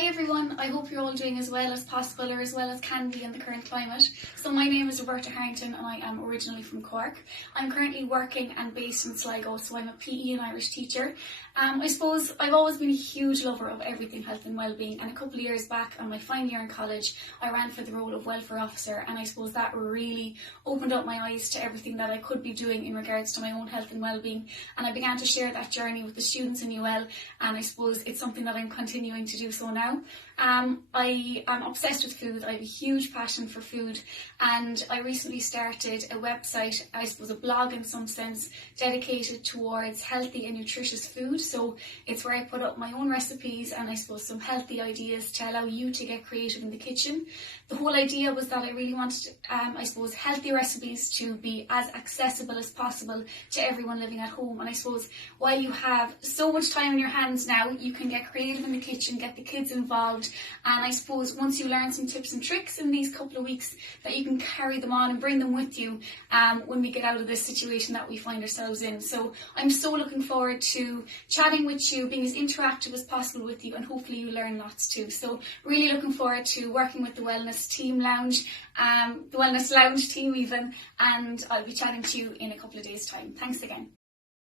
Hi everyone, I hope you're all doing as well as possible or as well as can be in the current climate. So my name is Roberta Harrington and I am originally from Cork. I'm currently working and based in Sligo, so I'm a PE and Irish teacher. I suppose I've always been a huge lover of everything health and wellbeing, and a couple of years back on my final year in college I ran for the role of welfare officer, and I suppose that really opened up my eyes to everything that I could be doing in regards to my own health and wellbeing, and I began to share that journey with the students in UL, and I suppose it's something that I'm continuing to do so now. I am obsessed with food. I have a huge passion for food, and I recently started a website, I suppose a blog in some sense, dedicated towards healthy and nutritious food. So it's where I put up my own recipes and I suppose some healthy ideas to allow you to get creative in the kitchen. The whole idea was that I really wanted, I suppose, healthy recipes to be as accessible as possible to everyone living at home. And I suppose while you have so much time in your hands now, you can get creative in the kitchen, get the kids involved, and I suppose once you learn some tips and tricks in these couple of weeks, that you can carry them on and bring them with you when we get out of this situation that we find ourselves in. So I'm so looking forward to chatting with you, being as interactive as possible with you, and hopefully you learn lots too. So really looking forward to working with the Wellness Team Lounge, the Wellness Lounge team even, and I'll be chatting to you in a couple of days' time. Thanks again.